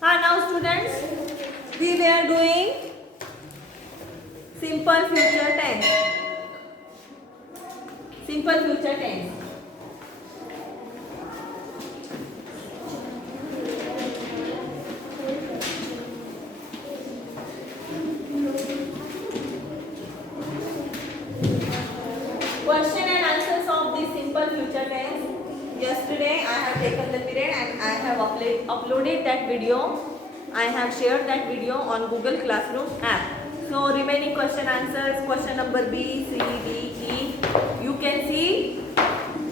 Now students, we were doing simple future tense. Simple future tense. Question and answers of the simple future tense. Yesterday I have taken the period and I have uploaded that video. I have shared that video on Google Classroom app. So remaining question answers, question number B, C, D, E, you can see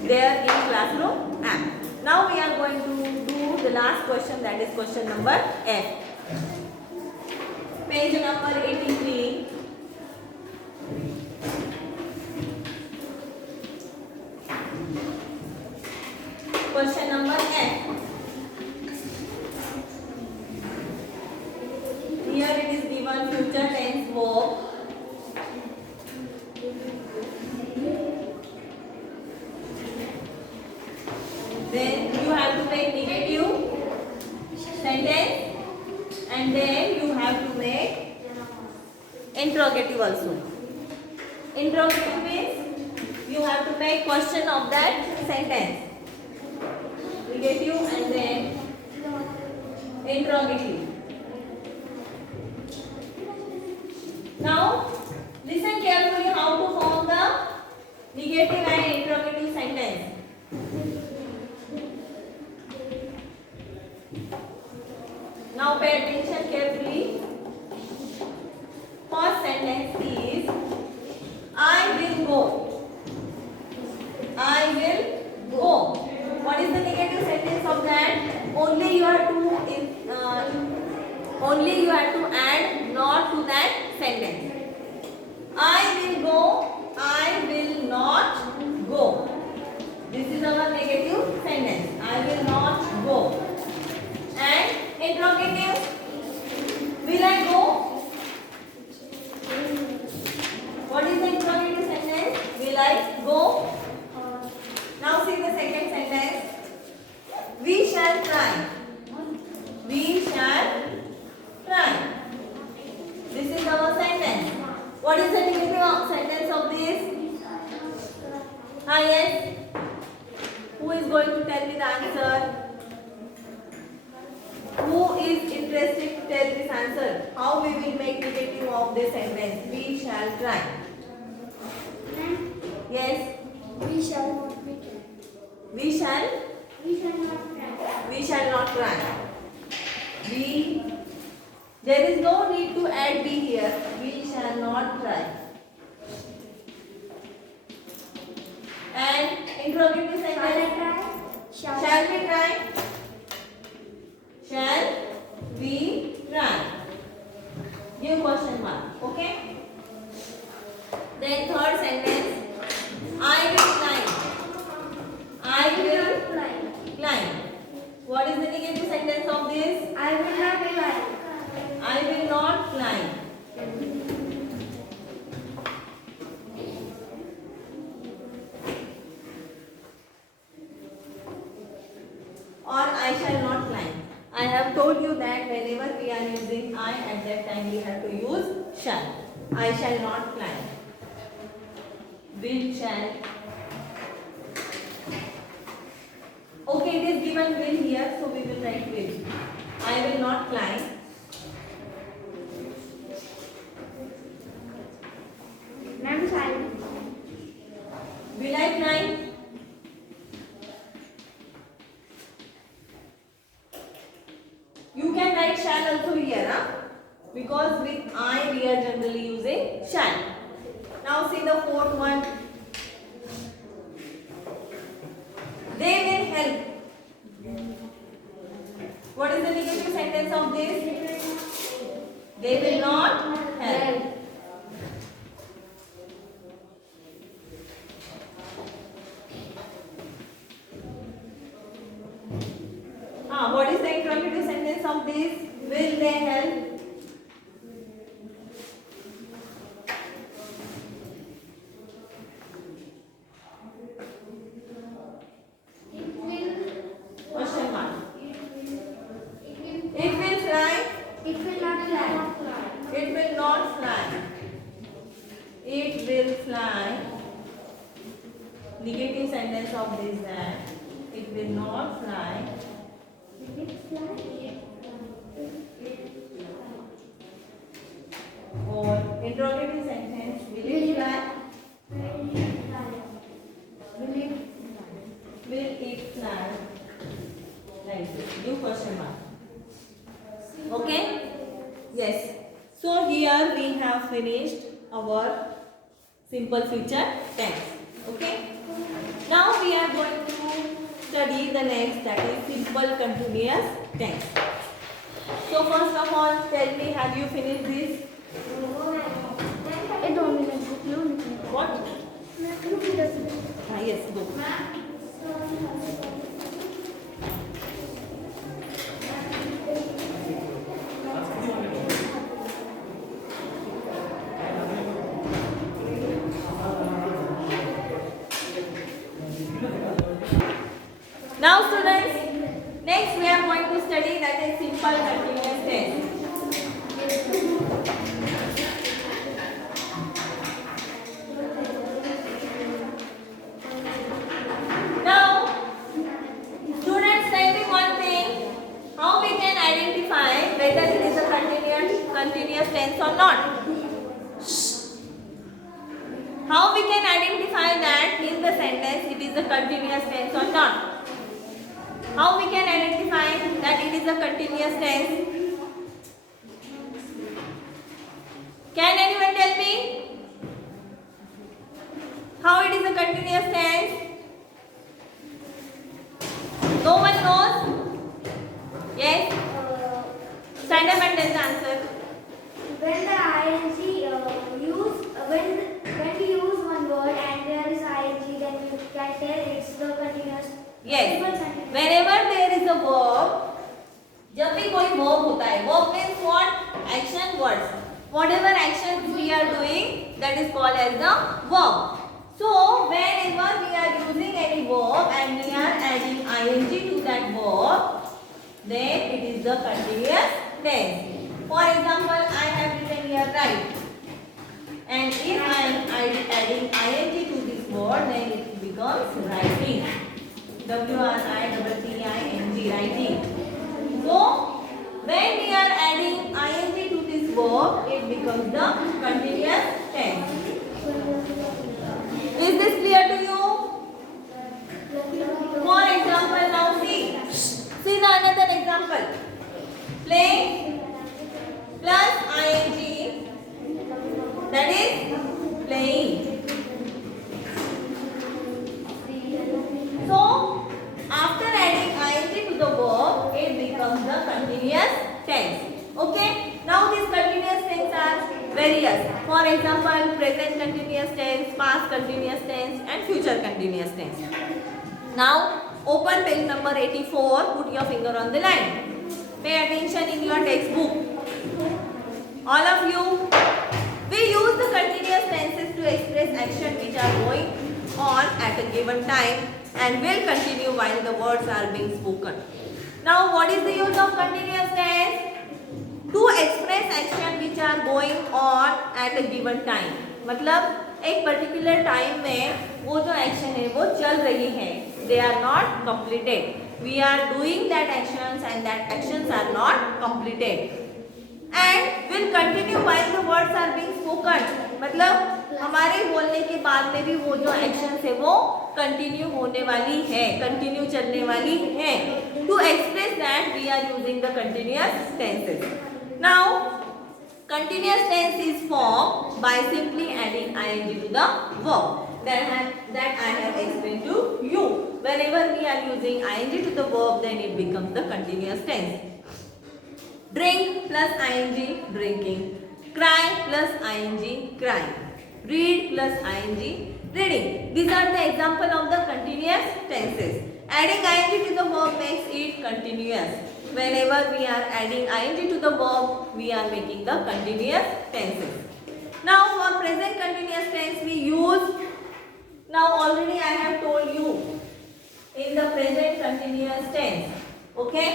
there in Classroom app. Now we are going to do the last question, that is question number F. Page number 83. Question number F. Here it is given future tense verb. Then you have to make negative sentence and then you have to make interrogative also. Interrogative means you have to make question of that sentence. Negative and then interrogative. Now listen carefully how to form the negative and interrogative sentence. Now pay attention carefully. First sentence is I will go. I will go. What is the negative sentence of that? Only you have to add not to that sentence. I will go. I will not go. This is our negative sentence. I will not go. And interrogative. Will I go? What is the interrogative sentence? Will I go? Now see the second sentence. We shall try. We shall try. This is our sentence. What is the negative sentence of this? Yes. Who is going to tell me the answer? Who is interested to tell this answer? How we will make negative of this sentence? We shall try. Yes. We shall not be tried. We shall. We shall not try. We shall not try. There is no need to add be here. We shall not try. And interrogative sentence. Shall we try? Shall we try? Give question mark. Okay. Then third sentence. I will climb. I will climb. What is the negative sentence of this? I will not climb. I will not climb. Or I shall not climb. I have told you that whenever we are using I, at that time we have to use shall. I shall not climb. Will shall. Okay, it is given will here, so we will write will. I will not climb. Ma'am, silent. Will I climb? You can write shall also here, because with I we are generally using shall. Now see the fourth one. They will help. What is the negative sentence of this? They will not help. What is the interrogative sentence of this? Will they help? Question mark. It will not fly. It will not fly. It will fly. Negative sentence of this that it will not fly. Will it fly? Or interrogative sentence, will it fly? Will it fly? Like this. New question mark. Okay? Yes. So here we have finished our simple future tense. Okay? Now we are going to study the next, that is simple continuous tense. So first of all, tell me, have you finished this? What? Yes, go. Now students, next we are going to study that is simple continuous tense. Now, students, tell me one thing, how we can identify whether it is a continuous tense or not? How we can identify that in the sentence it is a continuous tense or not? How we can identify that it is a continuous tense? Can anyone tell me how it is a continuous tense? No one knows? Yes? Stand up and tell the answer. When the ing when we use one word and there is ing, then you can tell it's the continuous. Yes. Whenever there is a verb, जब भी कोई verb होता है, verb means what? Action words. Whatever actions we are doing, that is called as the verb. So whenever we are using any verb and we are adding ing to that verb, then it is the continuous tense. For example, I have written here write. And if I am adding ing to this word, then it becomes writing. W-R-I-T-T-I-N-G, writing. So, when we are adding ing to this verb, it becomes the continuous tense. Is this clear to you? For example, now see. See the another example. Play plus ing, that is playing. So, after adding ing to the verb, it becomes the continuous tense. Okay? Now these continuous tense are various. For example, present continuous tense, past continuous tense and future continuous tense. Now, open page number 84, put your finger on the line. Pay attention in your textbook. All of you, we use the continuous tenses to express action which are going on at a given time and will continue while the words are being spoken. Now, what is the use of continuous tense? To express action which are going on at a given time. मतलब एक particular time में वो जो action है वो चल रही है. They are not completed. We are doing that actions and that actions are not completed. And will continue while the words are being spoken. मतलब हमारे बोलने के बाद में भी वो जो actions है वो continue होने वाली है, continue चलने वाली है. To express that we are using the continuous tenses. Now, continuous tense is formed by simply adding ing to the verb. That I have explained to you. Whenever we are using ing to the verb, then it becomes the continuous tense. Drink plus ing, drinking. Cry plus ing, crying. Read plus ing, reading. These are the example of the continuous tenses. Adding ing to the verb makes it continuous. Whenever we are adding ing to the verb, we are making the continuous tenses. Now for present continuous tense we use, now already I have told you in the present continuous tense. Okay?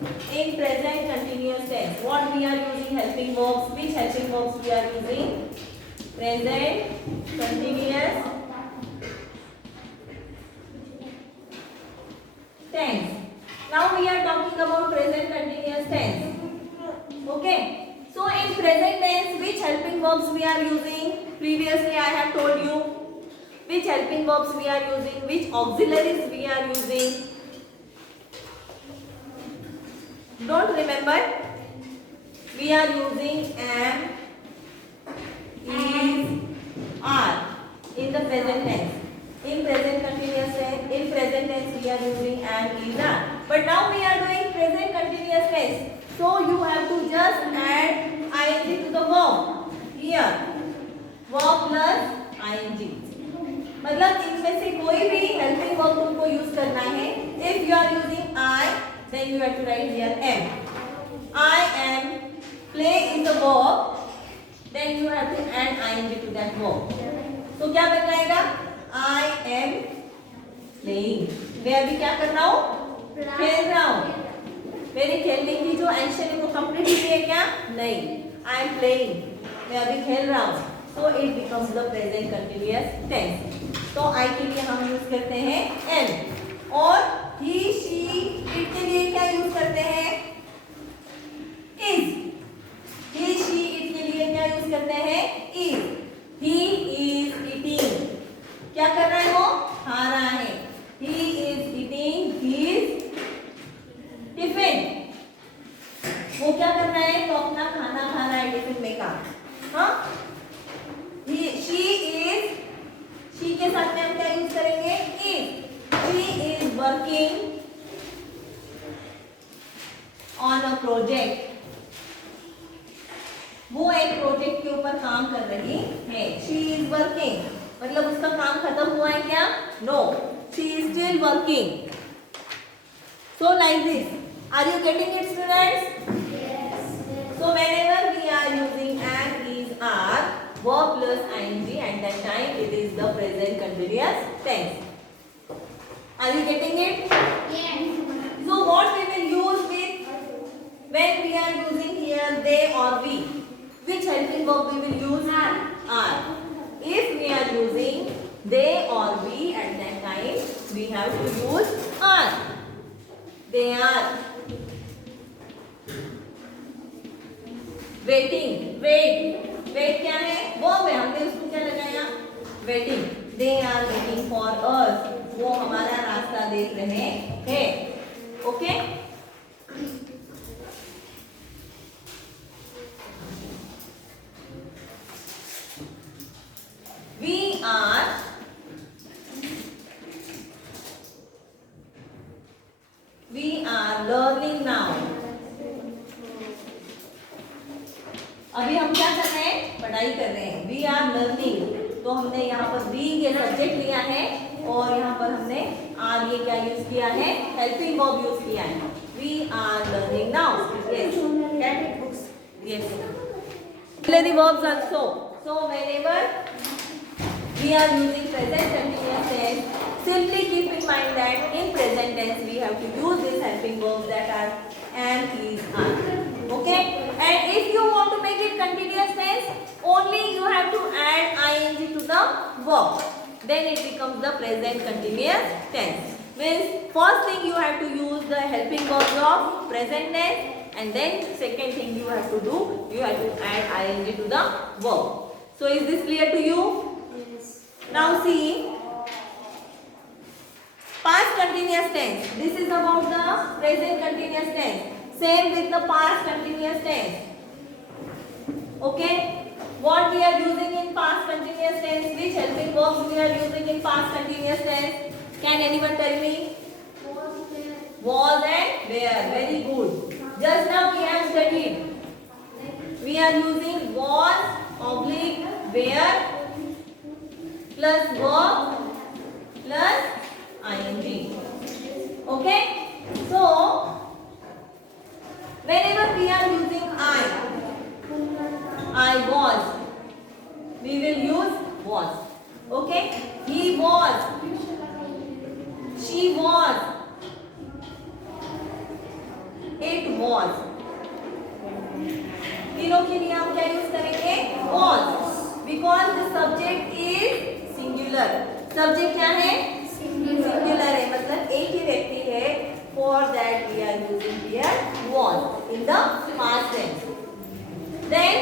in present continuous tense. What we are using helping verbs? Which helping verbs we are using? Present continuous tense. Now we are talking about present continuous tense. Okay. So in present tense, which helping verbs we are using? Previously I have told you which helping verbs we are using, which auxiliaries we are using. Don't remember? We are using am, is, are in the present tense. In present continuous tense, in present tense we are using am, is, are. But now we are doing present continuous tense. So you have to just add ing to the verb. Here, verb plus ing. मतलब इनमें से कोई भी helping verb तुमको use करना है. If you are using I, then you have to write here am. I am. Play is the verb. Then you have to add ing to that verb. So क्या बन जाएगा? I am playing. मैं अभी क्या कर रहा हूँ? खेल रहा हूँ. मेरी खेलने की जो एक्शन है वो कंप्लीट हुई है क्या? नहीं. I am playing. मैं अभी खेल रहा हूँ. So it becomes the present continuous tense. तो I के लिए हम यूज करते हैं am. और he, she, it के लिए क्या यूज करते हैं? Is. He, she, it के लिए क्या यूज करते हैं? Is. He is eating. क्या कर रहा है वो? खा रहा है. He is eating his tiffin. वो क्या कर रहा है? तो अपना खाना खा रहा है टिफिन में का. हाँ? She is. she के साथ में हम क्या यूज करेंगे? is. She is working on a project. वो एक प्रोजेक्ट के ऊपर काम कर रही है. She is working. मतलब उसका काम खत्म हुआ है क्या? No. She is still working. So like this. Are you getting it, students? Yes. So whenever we are using am, is, are, verb plus ing, and that time it is the present continuous tense. Are you getting it? Yes. So what we will use with when we are using here they or we? Which helping verb we will use? Are. If we are using they or we at that time, we have to use are. They are waiting. Wait क्या है? verb है. हमने उसको क्या लगाया? Waiting. They are waiting for us. वो हमारा रास्ता देख रहे हैं. Okay? We are learning now. अभी हम क्या कर रहे हैं? पढ़ाई कर रहे हैं. We are learning. तो हमने यहाँ पर being ये सब्जेक्ट लिया है और यहाँ पर हमने are ये क्या यूज किया है? हेल्पिंग वर्ब यूज किया है. We are learning now. Yes. Get it books. Yes. The verbs also. So whenever we are using present continuous tense, simply keep in mind that in present tense we have to use these helping verbs that are am, is, are. Okay? And if you want to make it continuous tense, only you have to add ing to the verb. Then it becomes the present continuous tense. Means first thing you have to use the helping verbs of present tense, and then second thing you have to do, you have to add ing to the verb. So is this clear to you? Yes. Now see, past continuous tense. This is about the present continuous tense. Same with the past continuous tense. Okay? What we are using in past continuous tense? Which helping verbs we are using in past continuous tense? Can anyone tell me? Was and were. Very good. Just now we have studied. We are using was, oblique, were, plus verb, plus ing. Okay? So, whenever we are using I was, we will use was. Okay? He was, she was. It was. तीनों के लिए हम क्या use करेंगे? Was. Because the subject is singular. Subject क्या है? Singular है, मतलब एक ही व्यक्ति है. For that we are using here was in the past tense. Then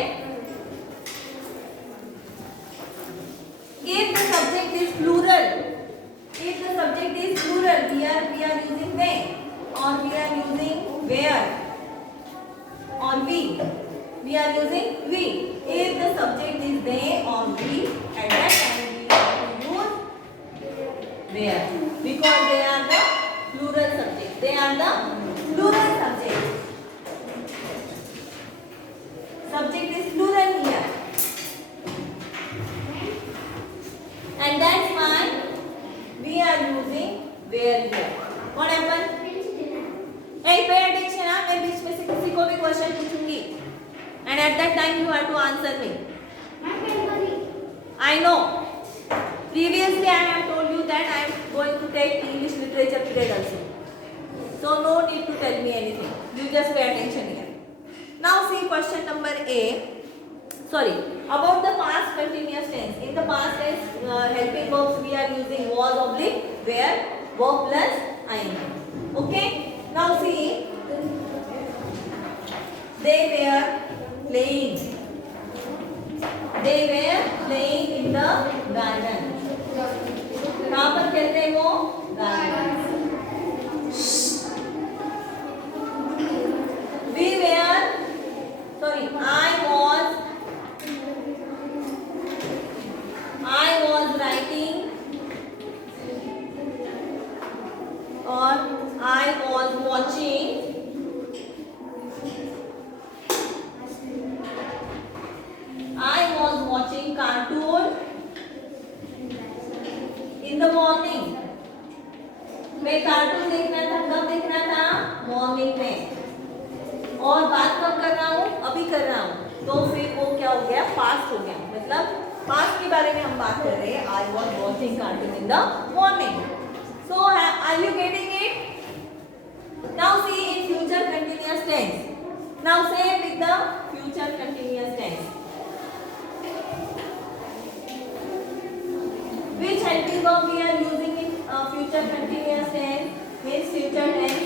if the subject is plural, if the subject is plural, here we are using they or we are using where or we. We are using we. If the subject is they or we, at that time we have to use where, because they are the plural subject. They are the plural subject. Subject is plural here. And that's why we are using where here. What happened? Hey, pay attention. मैं बीच में से किसी को भी question पूछूंगी. And at that time you have to answer me. I know. Previously I have told you that I am going to take English literature period also. So no need to tell me anything. You just pay attention here. Now see question number A. Sorry, about the past continuous tense. In the past tense, helping verbs we are using was oblique, where, verb plus ing. Okay. Now see, they were playing. They were playing in the garden. कहाँ पर खेलते हैं वो? Garden. We were, sorry, I was writing or I was watching cartoon in the morning. मैं cartoon देखना था, कब देखना था? मॉर्निंग में. और बात कब कर रहा हूँ? अभी कर रहा हूँ. तो फिर वो क्या हो गया? पास्ट हो गया. मतलब पास्ट के बारे में हम बात कर रहे हैं. I was watching cartoon in the morning. So are you getting it? Now see in future continuous tense. Now say with the future continuous tense. Which helping verb we are using in future continuous tense? Means future tense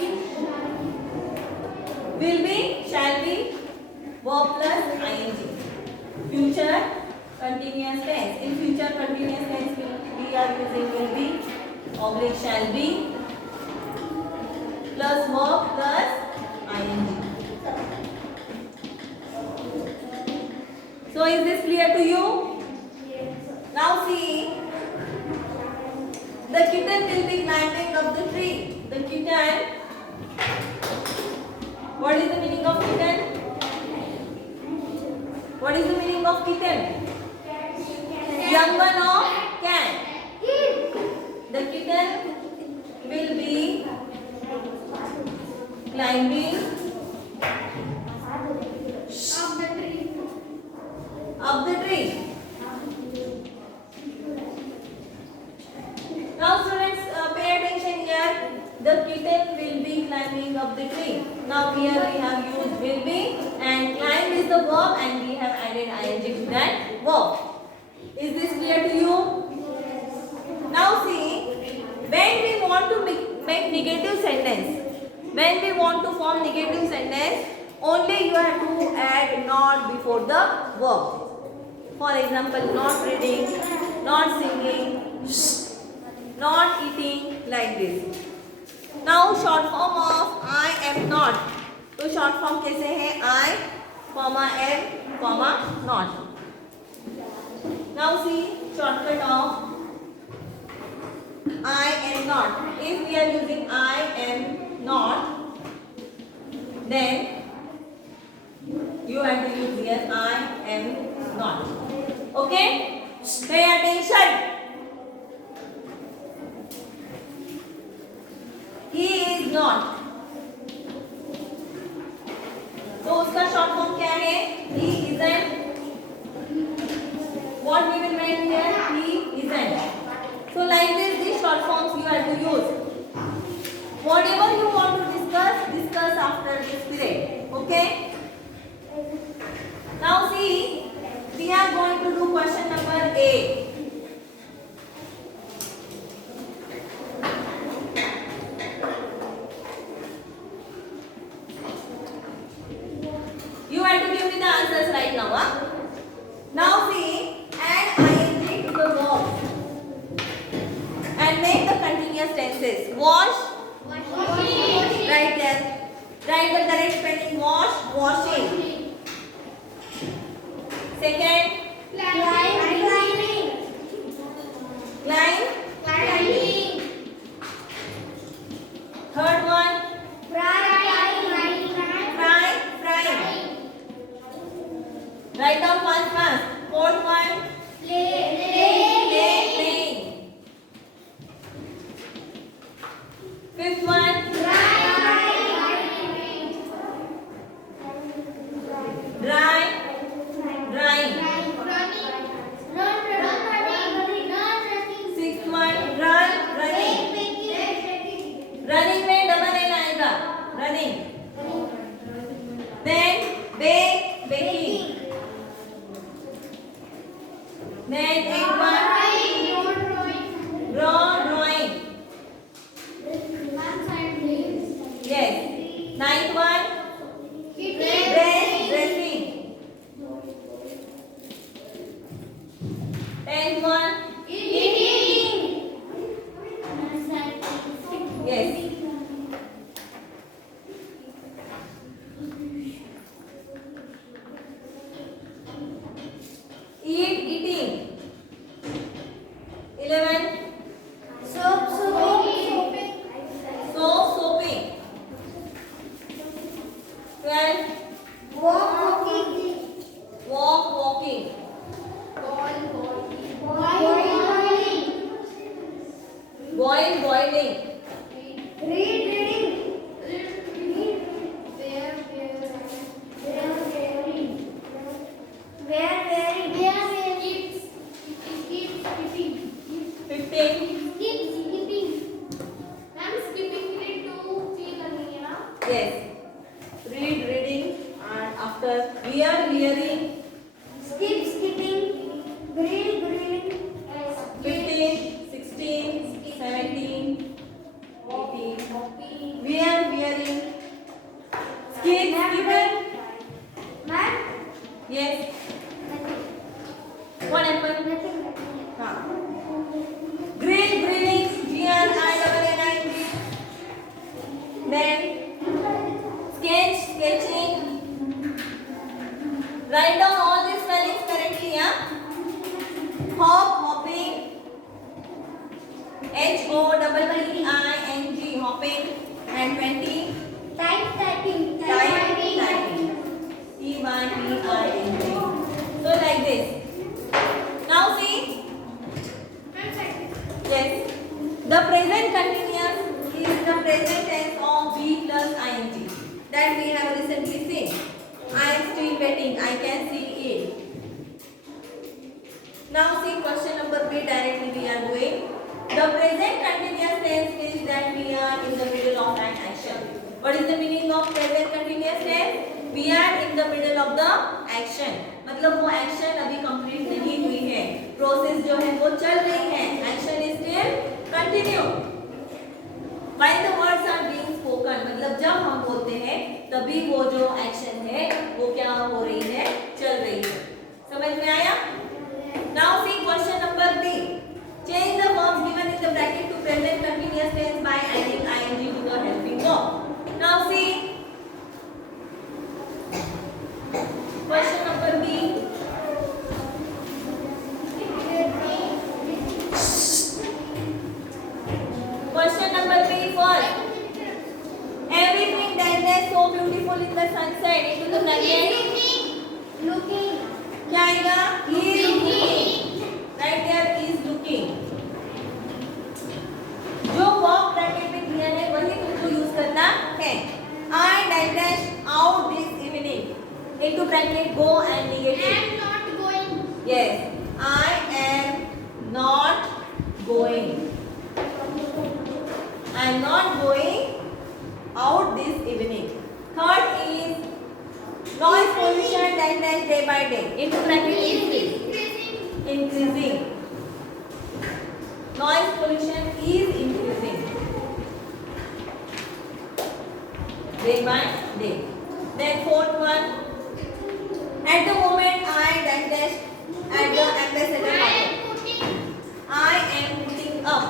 will be, shall be, verb plus ing. Future continuous tense. In future continuous tense we are using will be, oblique shall be, plus verb plus ing. So is this clear to you? Now see. The kitten will be climbing up the tree. The kitten. What is the meaning of kitten? What is the meaning of kitten? Young one of cat. The kitten will be climbing up the tree. Now students, pay attention here. The kitten will be climbing up the tree. Now here we have used will be and climb is the verb and we have added ing to that verb. Is this clear to you? Now see, when we want to make negative sentence, when we want to form negative sentence, only you have to add not before the verb. For example, not reading, not singing, not eating, like this. Now short form of I am not. तो short form कैसे है? I, am, not. Now see shortcut of I am not. If we are using I am not, then you have to use here I am not. Okay? Pay attention. He is not. तो उसका short form क्या है? He isn't. What we will write here? He isn't. So like this, these short forms you have to use. Whatever you want to discuss after this Okay. Now see, we are going to do question number 8. You have to give me the answers right now. Huh? Now see, add ing to the verbs and make the continuous tenses. Wash, right there. Write the correct spelling. Wash, washing. Second, climb. Third one, fry, frying. Write down fast. Fourth one, playing. Fifth one, drying. Sixth one, running. Running में double N आएगा. Running. Then baking. Then eighth one, drawing. Yes. Ninth one, dressing. Tenth one, yes. Eating. 11, soaping. 12, walking. boiling. Yes. Reading, and after wearing. 15, 16, 17, 18. Wearing. Skipping. Yes. What happened? Grilling. GRILLING. Then sketching. Write down all these spellings correctly. Hopping. HOPPING. Hopping. And 20. Typing. TYPING. So like this. Now see. Yes. The present continuous is the present tense of be plus ing. That we have recently seen. I am still waiting. I can see it. Now see question number B directly we are doing. The present continuous tense is that we are in the middle of an action. What is the meaning of present continuous tense? We are in the middle of the action. मतलब वो action अभी complete नहीं हुई है. Process जो है वो चल रही है. Action is still continue. While the words are being spoken, मतलब जब हम बोलते हैं तभी वो जो action है वो क्या हो रही है, चल रही है. समझ में आया? Now see question number B. Change the verbs given in the bracket to present continuous tense by adding ing to the helping verb. Now see question number B. Question number B first. Everything that is so beautiful in the sunset into the bracket. क्या आएगा? He is looking. Right there is looking. जो verb bracket में दिया है वही तुमको use करना है. I dash out this evening. Into bracket go and negative. Yes. I am not going. I am not going out this evening. Third is Noise pollution dash dash day by day. Into bracket increasing. Noise pollution is increasing day by day. Then fourth one. At the moment I dash dash at the ambassador market. I am putting up.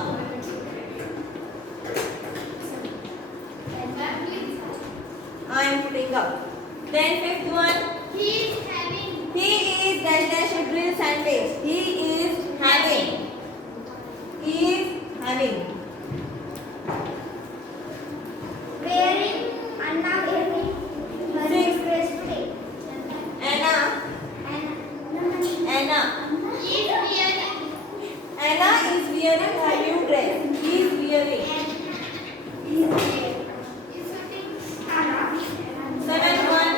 I am putting up. Then fifth one. He is dash dash a drill sandwich. He is having. He is having. Wearing. Anna wearing. Six. Gracefully. Anna. Anna. Anna is wearing her new dress. He is wearing. Seventh one.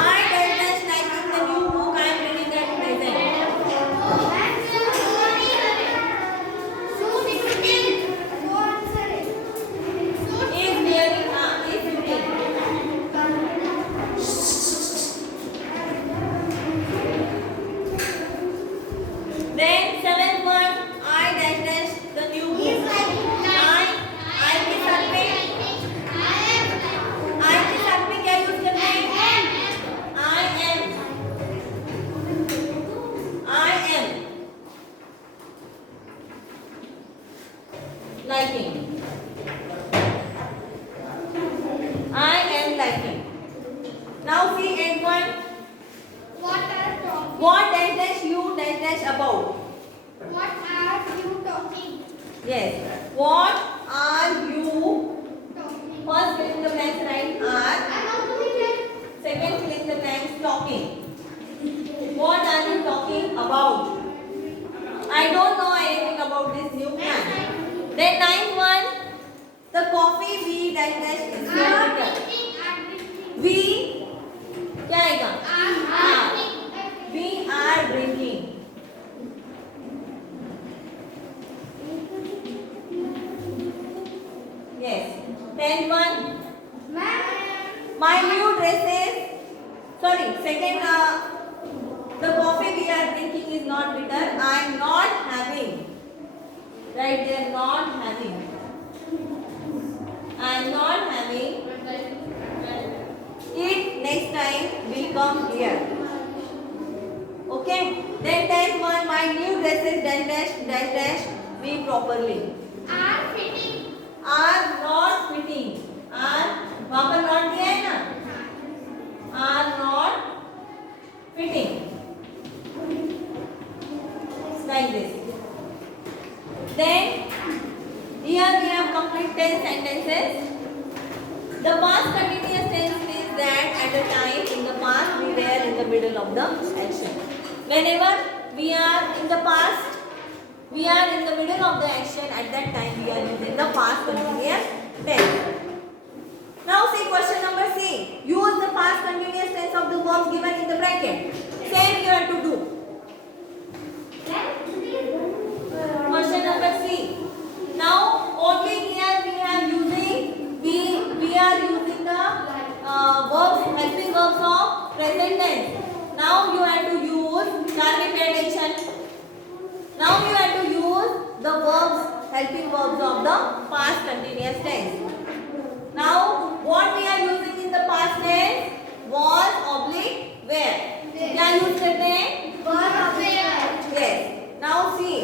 I dash dash liking the new book I am reading at present. Is wearing. Is reading. Then seventh one. I dash dash the new book. I किस हद पे? I किस हद पे क्या use करते हैं? I am. Liking. I am liking. Now see eighth one. What dash dash you dash dash about? Yes. What are you? First fill in the blanks, right? Are. Second fill in the blanks, talking. What are you talking about? I don't know anything about this new plant. Then ninth one. The coffee we dash dash is very bitter. We क्या आएगा? We are drinking. Yes. Tenth one. My new dresses. Sorry. Second. The coffee we are drinking is not bitter. I am not having. Right there, not having. I am not having. It next time will come here. Okay. Then tenth one. My new dresses dash dash dash dash me properly. Are not fitting. Are वहाँ पर not दिया है ना? Are not fitting. Like this. Then here we have complete 10 sentences. The past continuous tense means that at the time in the past we were in the middle of the action. Whenever we are in the past, we are in the middle of the action. At that time we are using the past continuous tense. Now see question number C. Use the past continuous tense of the verbs given in the bracket. Same you have to do. Question number C. Now only here we are using we are using the verbs, helping verbs of present tense. Now you have to use. Pay attention. Now you have to use the verbs, helping verbs of the past continuous tense. Now what we are using in the past tense? Was, oblique, where. क्या use करते हैं? Yes. Now see.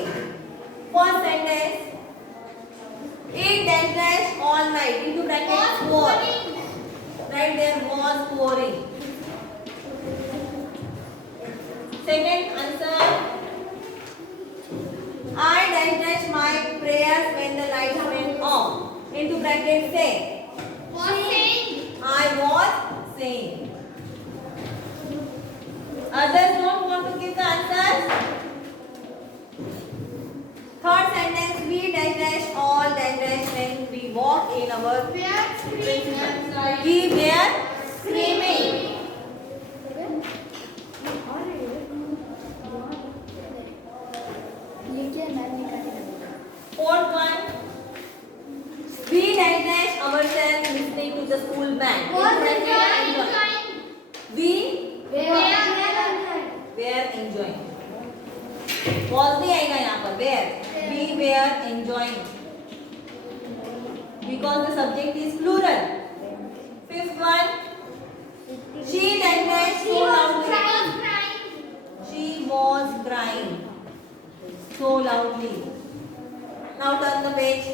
First sentence. It dash dash all night. Into brackets was. Right there was pouring. Second answer. I dash dash my prayers when the lights went off. Into brackets say. I was saying. Others don't want to give the answers. Third sentence. We dash dash all dash dash when we walk in our principal. We were screaming. Fourth one. We dash dash ourselves listening to the school band. enjoying. Because the subject is plural. Fifth one. She dash dash so loudly. She was crying so loudly. Now turn the page.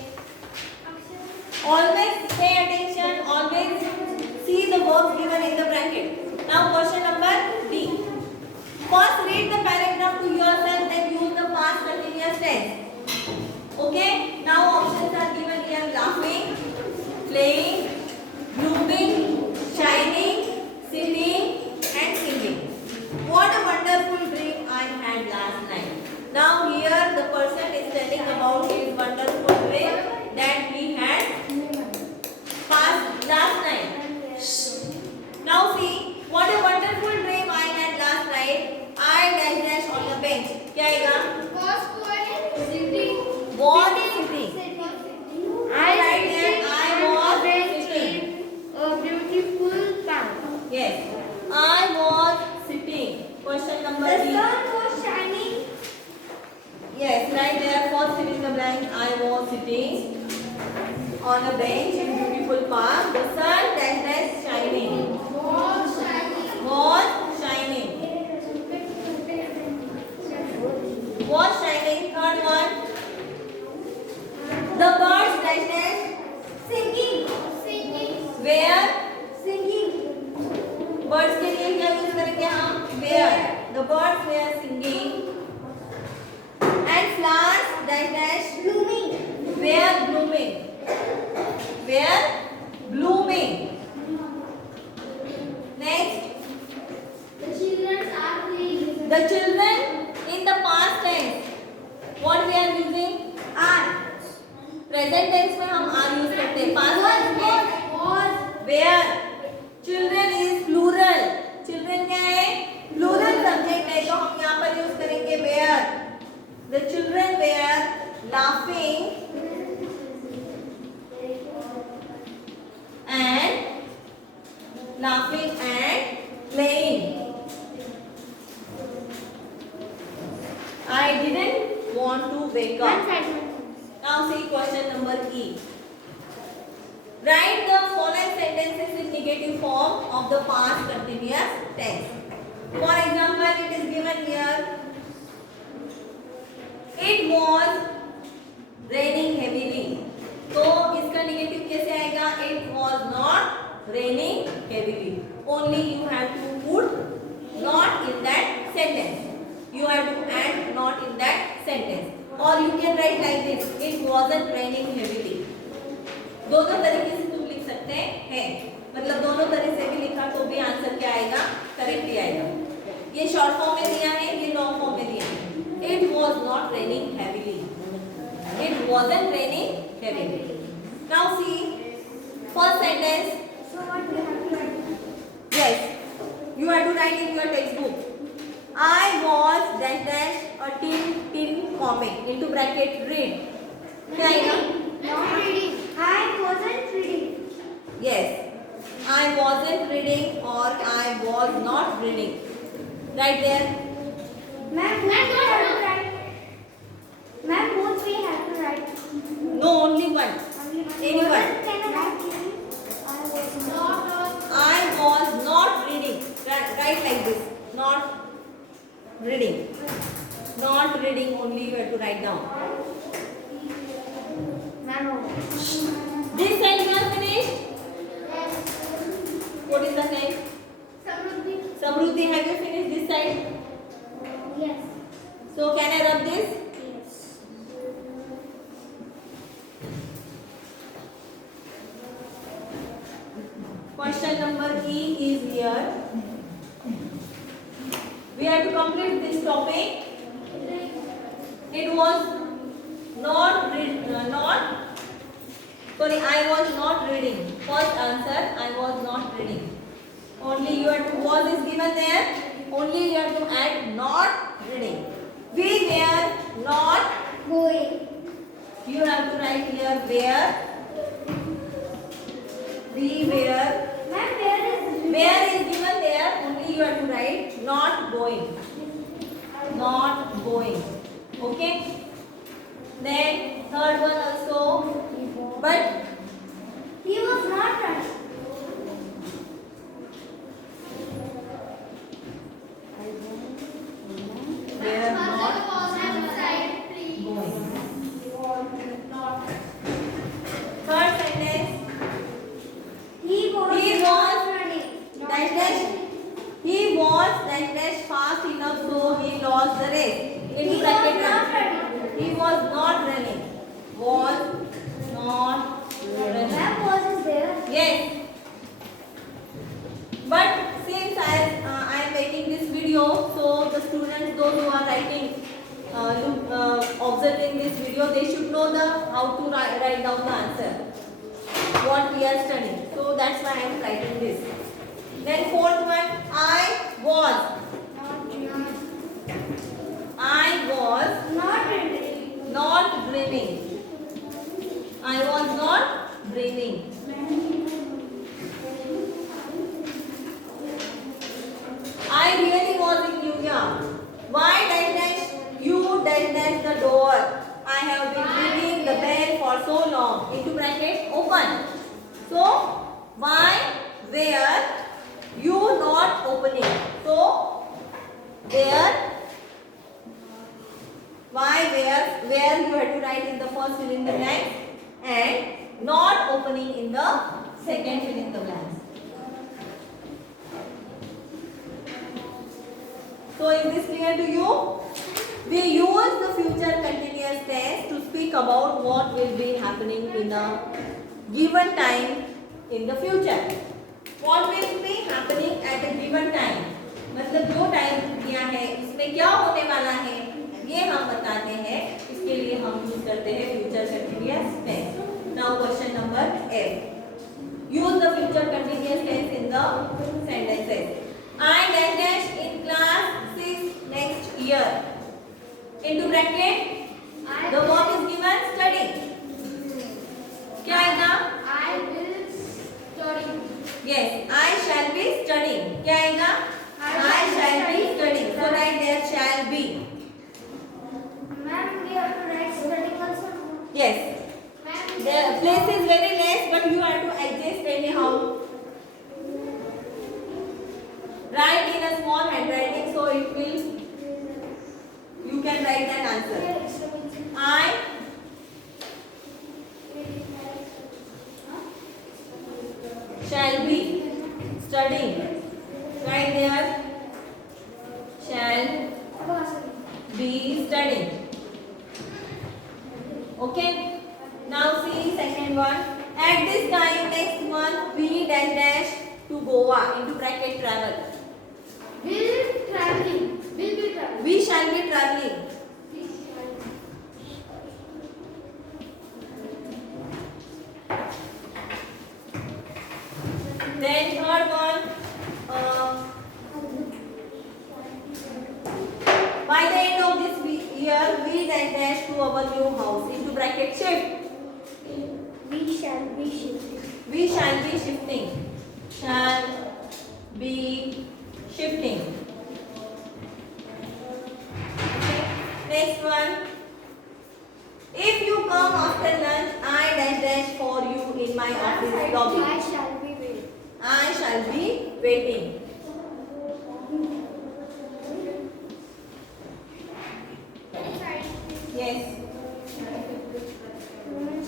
Always pay attention. Always see the verbs given in the bracket. Now question number D. First read the paragraph to yourself and use the past continuous tense. Okay. Now options are given here: laughing, playing, blooming, shining, sitting, and singing. What a wonderful dream I had last night. Now here the person is telling about his wonderful dream that he had passed last night. Now see, what a wonderful dream I had last night. I dash dash on the bench. क्या आएगा? Was sitting. I was sitting. A beautiful plant. Yes, I was sitting. Question number The D. sun was shining. Yes, right there. First fill in the blank. I was sitting on a bench in beautiful park. The sun dash dash shining. Was shining. Was shining. Third one. The birds dash dash Singing. where. Singing. Birds के लिए क्या use करेंगे हम? Where. The birds were singing. And flowers dash dash Blooming. were blooming. Were blooming. Next. The children are playing. The children in the past tense. What we are using? Are. Present tense में हम are use करते हैं. Past tense में Was. where. Children is plural. Children क्या है? Plural subject है तो हम यहाँ पर use करेंगे where. The children were laughing and playing. I didn't want to wake up. Now see question number E. Write the following sentences in negative form of the past continuous tense. For example, it is given here. It was raining heavily. तो इसका negative कैसे आएगा? It was not raining heavily. Only you have to put not in that sentence. You have to add not in that sentence. Or you can write like this. It wasn't raining heavily. दोनों तरीके से तुम लिख सकते हैं. मतलब दोनों तरह से भी लिखा तो भी आंसर क्या आएगा? करेक्ट ही आएगा. ये शॉर्ट फॉर्म में दिया है, ये लॉन्ग फॉर्म में दिया है. It was not raining heavily. It wasn't raining heavily. Now see, first sentence. So what we have to write? Yes, you have to write in your textbook. I was dash dash a tin comic into bracket read. क्या आएगा? Not reading. I wasn't reading. Yes, I wasn't reading or I was not reading. Right there. Ma'am, both we have to write. Ma'am, both we have to write. No, only one. Anyone. Can I write? I was not. I was not reading. Write like this. Not reading. Not reading only you have to write down. Ma'am. This side you are finished. What is the name? Samruddhi, have you finished this side? Yes. So can I rub this? Yes. Question number E is here. We have to complete this topic. It was not I was not reading. First answer, I was not reading. Only you have to, was is given there. Only you have to add not reading. We were not Going. You have to write here where. We were. Ma'am, where Where is given there. Only you have to write not going. Not going. Okay. Then Third one also. But he was not running. they are not going. Third sentence. He was He not was running. dash dash. He was dash dash fast enough, so he lost the race. He Into was bracket not run. running. He was not running. Was not running. Ma'am, was is there? Yes. But since I am making this video, so the students, those who are writing, observing this video, they should know the how to write down the answer. What we are studying. So that's why I am writing this. Then fourth one, I was Not running. not dreaming. I was not dreaming. I really was in New York. Why dash dash you dash dash the door? I have been ringing the bell for so long. Into bracket open. So why were you not opening? So where why where you have to write in the first fill in the blank and not opening in the second fill in the blank. So is this clear to you? We use the future continuous tense to speak about what will be happening in a given time in the future. What will be happening at a given time? मतलब जो time दिया है इसमें क्या होने वाला है ये हम बताते हैं. इसके लिए हम यूज करते हैं future continuous tense. Now question number 8. Use the future continuous tense in the sentences. I dash dash in class 6 next year. Into bracket the verb is given study. क्या आएगा? I will study. Yes, I shall be studying. क्या आएगा? I shall be studying. So write there shall be. Ma'am, we have to write studying also. Yes. Ma'am, The place is very less, but you have to adjust anyhow. Write in a small handwriting, so it will. You can write that answer. I shall be studying. Right there. Shall be studying. Okay. Now see second one. At this time next month we dash dash to Goa. Into bracket travel. will traveling. Will be traveling. We shall be traveling. Then third one. By the end of this year, we dash dash to our new house. Into bracket shift. We shall be shifting. We shall be shifting. Shall be shifting. Okay. Next one. If you come after lunch, I dash dash for you in my office lobby. I shall be waiting. I shall be waiting. Yes.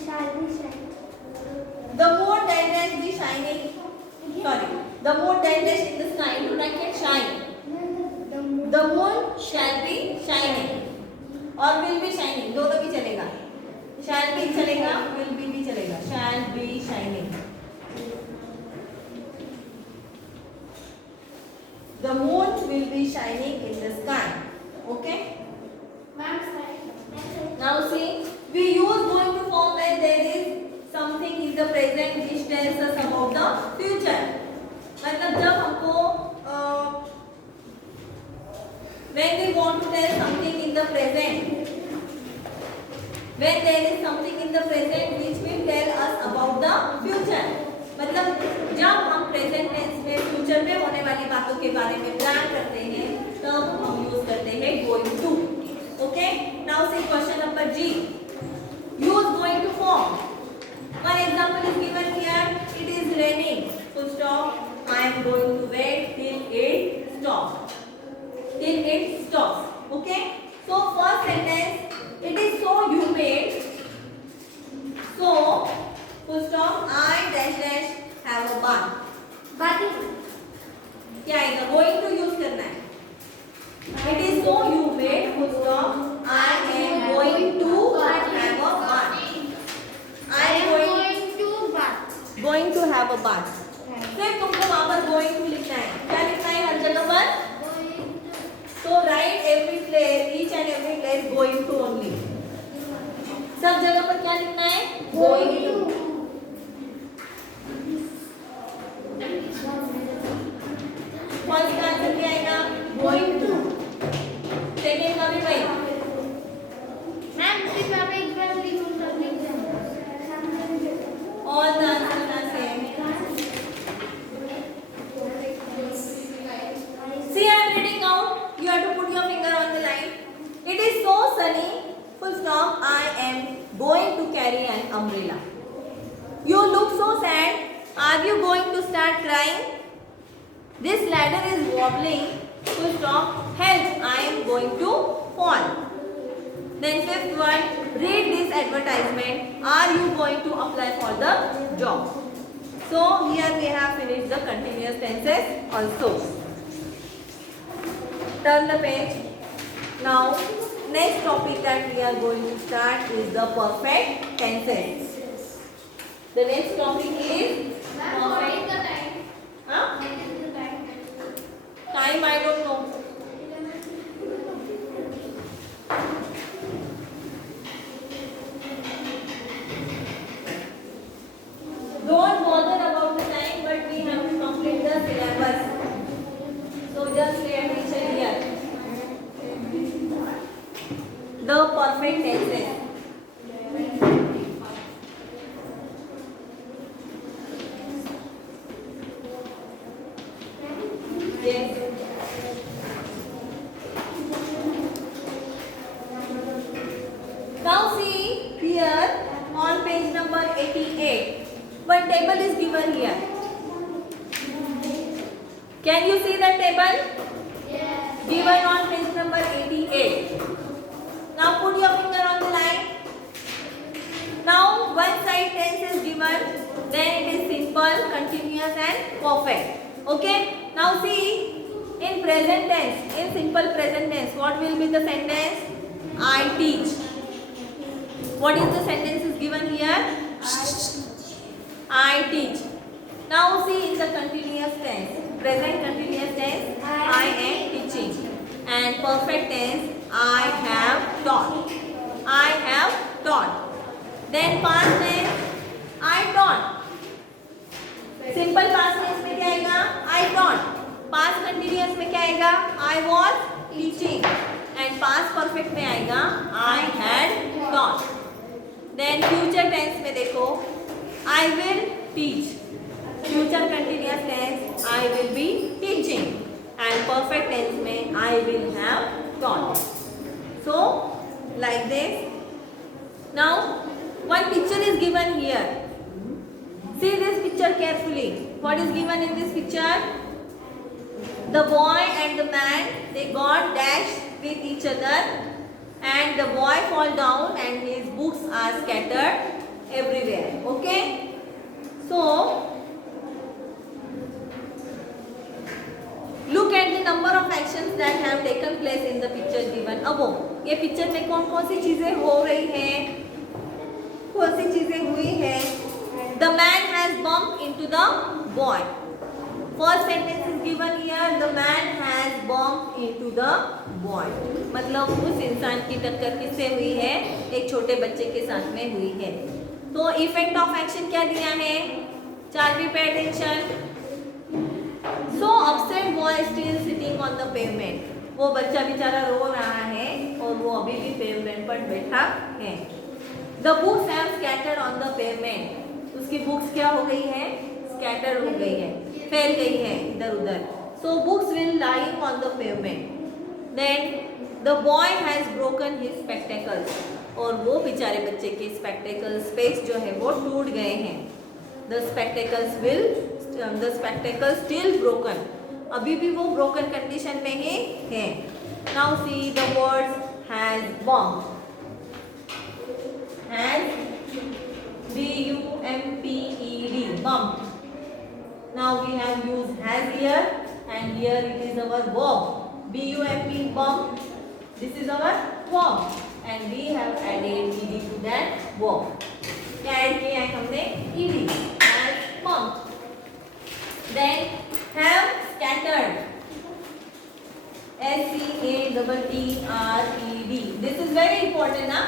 Shall be shining. The moon dash dash be shining. Sorry. The moon dash dash in the sky. Into bracket shine. The moon shall be shining. और will be shining. दोनों भी चलेगा. Shall be चलेगा. Will be भी चलेगा. Shall be shining. The moon will be shining in the sky. Okay. Now see, we use going to form when there is something in the present which tells us about the future. मतलब जब हमको when we want to tell something in the present, when there is something in the present which will tell us about the future. मतलब जब हम present tense में future में होने वाली बातों के बारे में प्लान करते हैं तब हम यूज करते हैं going to. Okay. Now see question number G. Use form. One example is given here. It is raining. Full stop. I am going to wait till it stops. Till it stops. Okay. So first sentence. It is so humid. So full stop. I dash dash have a bath. Bathing. क्या आएगा? Going to use करना है. It is so humid. Full stop. I am going to have a bath. I am going to have a bath. फिर तुमको वहाँ पर going to लिखना है. क्या लिखना है हर जगह पर? So write every place, each and every place going to only. सब जगह पर क्या लिखना है? Going to. फर्स्ट का आंसर क्या आएगा? Going to. सेकेंड का भी वही. मैम सिर्फ आप एक बार लिखूं तो लिख देना. All the answers are same. See, I am reading out. You have to put your finger on the line. It is so sunny. Full stop. I am going to carry an umbrella. You look so sad. Are you going to start crying? This ladder is wobbling. Full stop. Help! I am going to fall. Then fifth one. Read this advertisement. Are you going to apply for the job? So here we have finished the continuous tenses also. Turn the page. Now next topic that we are going to start is the perfect tenses. The next topic is perfect. Huh? Time I don't know. Don't bother about the time, but we have to complete the syllabus. So just pay attention here. The perfect tenses. Yes. Now see here on page number 88. One table is given here. Can you see the table? Yes. Given on page number 88. Now put your finger on the line. Now one side tense is given. Then it is simple, continuous and perfect. Okay. Now see in present tense, in simple present tense, what will be the sentence? I teach. What is the sentence is given here? I teach. Now see in the continuous tense, present continuous tense, I am teaching. And perfect tense, I have taught. I have taught. Then past tense, I taught. Simple past tense में क्या आएगा? I taught. Past continuous में क्या आएगा? I was teaching. And past perfect में आएगा? I had taught. Then future tense में देखो, I will teach. Future continuous tense, I will be teaching. And perfect tense में I will have taught. So like this. Now one picture is given here. See this picture carefully. What is given in this picture? The boy and the man, they got dashed with each other, and the boy fall down and his books are scattered everywhere. Okay? So look at the number of actions that have taken place in the picture given above. ये picture में कौन कौन सी चीजें हो रही हैं, कौन सी चीजें हुई हैं? The man has bumped into the boy. First sentence is given here. The man has bumped into the boy. मतलब उस इंसान की टक्कर किससे हुई है? एक छोटे बच्चे के साथ में हुई है. तो इफेक्ट ऑफ एक्शन क्या दिया है? Shall we pay attention? So upset boy still sitting on the pavement. वो बच्चा बेचारा रो रहा है और वो अभी भी पेवमेंट पर बैठा है. The books have scattered on the pavement. उसकी बुक्स क्या हो गई है? स्कैटर हो गई है, फैल गई है इधर उधर. So books will lying on the pavement. Then the boy has broken his spectacles. और वो बेचारे बच्चे के स्पेक्टेकल्स स्पेस जो है वो टूट गए हैं. The spectacles still broken. अभी भी वो ब्रोकन कंडीशन में ही है. Now see the words has bump. Has B-U-M-P-E-D bump. Now we have used has here and here it is our verb. B-U-M-P bump. This is our verb and we have added ed to that verb. क्या add किया है हमने? ed. Has bumped. Then have scattered. S-C-A-T-T-R-E-D. This is very important ना.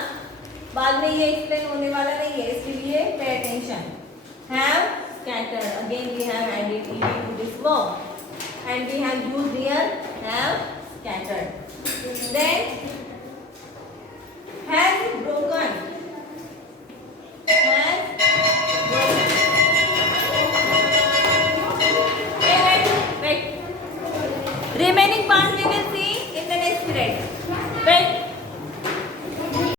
बाद में ये explain होने वाला नहीं है, इसलिए pay attention. Have scattered. Again we have added ed to this verb and we have used here have scattered. Then has broken. Has broken. Wait. Remaining part we will see